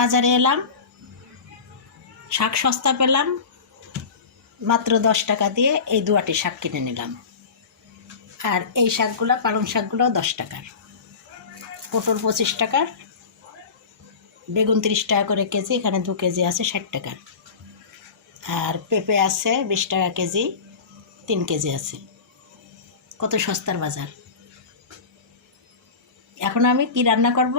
বাজারে এলাম, শাক সস্তা পেলাম, মাত্র 10 টাকা দিয়ে এই 2 আটি শাক কিনে নিলাম। আর এই শাকগুলো, পালং শাকগুলো 10 টাকার, পটল 25 টাকার, বেগুন 30 টাকা করে কেজি, এখানে 2 কেজি আছে 60 টাকার। আর পেঁপে আছে 20 টাকা কেজি, 3 কেজি আছে। কত সস্তার বাজার। এখন আমি কি রান্না করব?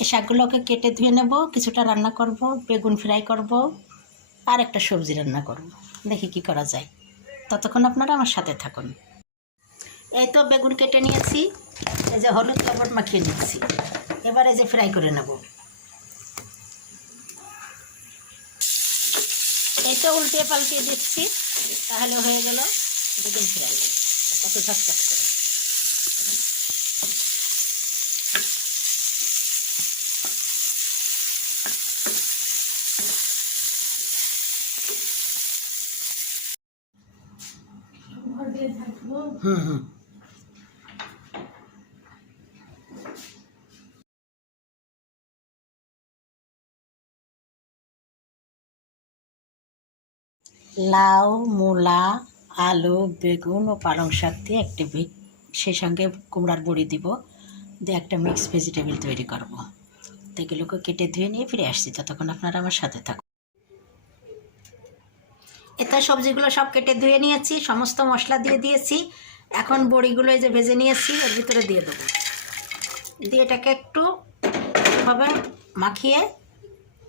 এই শাকগুলোকে কেটে ধুয়ে নেব, কিছুটা রান্না করব, বেগুন ফ্রাই করব, আর একটা সবজি রান্না করব। দেখি কি করা যায়। ততক্ষণ আপনারা আমার সাথে থাকুন। এই তো বেগুন কেটে নিয়েছি, এই যে হলুদ লবণ মাখিয়ে নিয়েছি। এবার এই যে ফ্রাই করে নেব। এই তো উল্টিয়ে পাল্টিয়ে দিচ্ছি, তাহলে হয়ে গেল বেগুন ফ্রাই। কত ঝটঝট করে। লাউ, মূলা, আলু, বেগুন ও পালং শাক দিয়ে একটি সেই সঙ্গে কুমড়ার বড়ি দিব, দিয়ে একটা মিক্স ভেজিটেবল তৈরি করব। তো এগুলোকে কেটে ধুয়ে নিয়ে ফিরে আসছি, ততক্ষণ আপনারা আমার সাথে থাকুন। এতে সবজিগুলো সব কেটে ধুয়ে নিয়েছি, সমস্ত মশলা দিয়ে দিয়েছি। এখন বড়িগুলো এই যে ভেজে নিয়েছি এর ভিতরে দিয়ে দেবো, দিয়ে এটাকে একটু ভাবে মাখিয়ে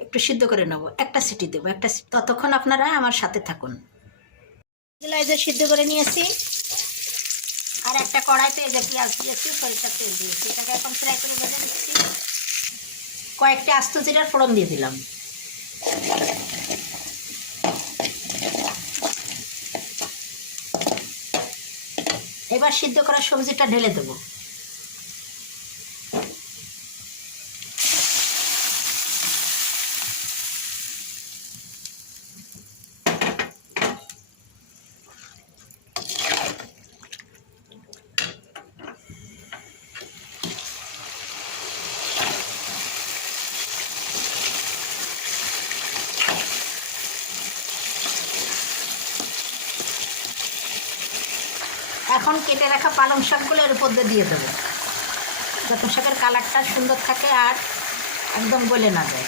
একটু সিদ্ধ করে নেব। একটা সিটি দেবো, ততক্ষণ আপনারা আমার সাথে থাকুন। এগুলো এই যে সিদ্ধ করে নিয়েছি। আর একটা কড়াইতে এই যে পেঁয়াজ দিয়েছি, সরিষার তেল দিয়েছি, এটাকে এখন ফ্রাই করে ভেজে নিচ্ছি। কয়েকটা আস্ত জিরার ফোড়ন দিয়ে দিলাম। এবার সিদ্ধ করা সবজিটা ঢেলে দেবো। এখন কেটে রাখা পালং শাকগুলো এর উপর দিয়ে দেবো, যাতে শাকের কালারটা সুন্দর থাকে আর একদম গলে না যায়।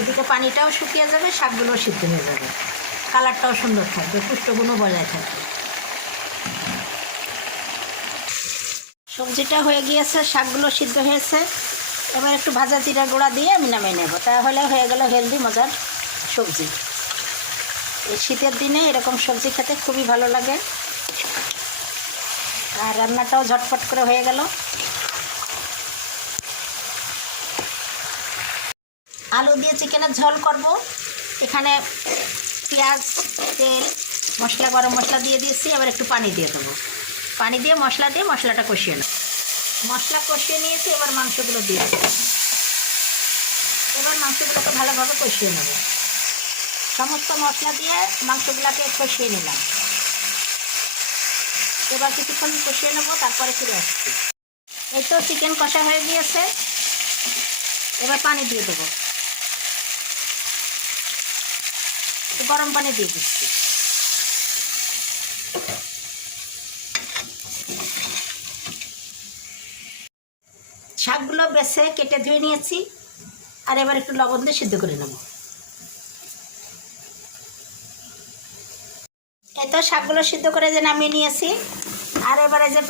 এদিকে পানিটাও শুকিয়ে যাবে, শাকগুলোও সিদ্ধ হয়ে যাবে, কালারটাও সুন্দর থাকবে, পুষ্টিগুণও বজায় থাকবে। সবজিটা হয়ে গিয়েছে, শাকগুলো সিদ্ধ হয়েছে। এবার একটু ভাজা জিরা গুঁড়া দিয়ে আমি নামিয়ে নেব, তাহলে হয়ে গেল হেলদি মজার সবজি। এই শীতের দিনে এরকম সবজি খেতে খুবই ভালো লাগে, আর রান্নাটাও ঝটপট করে হয়ে গেল। আলু দিয়ে চিকেনের ঝোল করব। এখানে পেঁয়াজ, তেল, মশলা, গরম মশলা দিয়ে দিয়েছি। এবার একটু পানি দিয়ে দেবো, পানি দিয়ে মশলাটা কষিয়ে নেব। মশলা কষিয়ে নিয়েছি, এবার মাংসগুলো দিয়ে দেবো। এবার মাংসগুলোকে ভালোভাবে কষিয়ে নেব। সমস্ত মশলা দিয়ে মাংসগুলোকে কষিয়ে নিলাম। এবার কিছুক্ষণ কষিয়ে নেবো, তারপরে ফিরে আসছি। এই তো চিকেন কষা হয়ে গিয়েছে, এবার পানি দিয়ে দেবো। গরম পানি দিয়ে দিচ্ছি। শাকগুলো বেছে কেটে ধুয়ে নিয়েছি, আর এবার একটু লবণ দিয়ে সিদ্ধ করে নেব। এই তো শাকগুলো সিদ্ধ করে যে নামিয়ে নিয়েছি। আর এবারে যে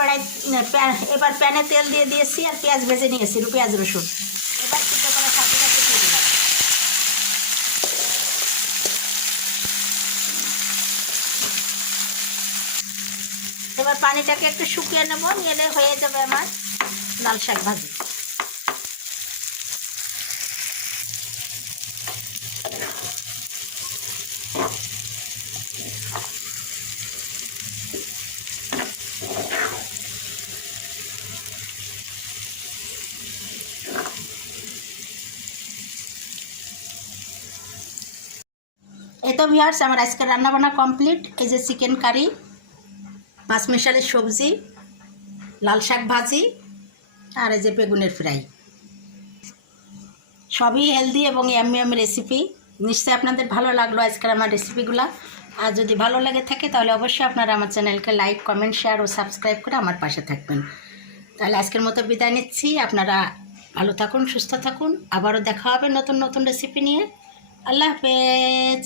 এবার প্যানে তেল দিয়ে দিয়েছি, আর পেঁয়াজ ভেজে নিয়েছি, পেঁয়াজ রসুন। এবার সিদ্ধ করা শাকগুলো দিয়ে দিলাম। এবার পানিটাকে একটু শুকিয়ে নেব, নিলে হয়ে যাবে আমার লাল শাক ভাজি। এই তো ভিউয়ার্স, আমার আজকে রান্নাবান্না কমপ্লিট। এই যে চিকেন কারি, পাঁচমিশালি সবজি, লাল শাক ভাজি, আর এই যে বেগুনের ফ্রাই, সবই হেলদি এবং ইয়াম্মি ইয়াম্মি রেসিপি। নিশ্চয়ই আপনাদের ভালো লাগলো আজকের আমার রেসিপিগুলো। আর যদি ভালো লাগে থাকে তাহলে অবশ্যই আপনারা আমার চ্যানেলকে লাইক, কমেন্ট, শেয়ার ও সাবস্ক্রাইব করে আমার পাশে থাকবেন। তাহলে আজকের মতো বিদায় নিচ্ছি। আপনারা ভালো থাকুন, সুস্থ থাকুন। আবারও দেখা হবে নতুন নতুন রেসিপি নিয়ে। আল্লাহ হাফেজ।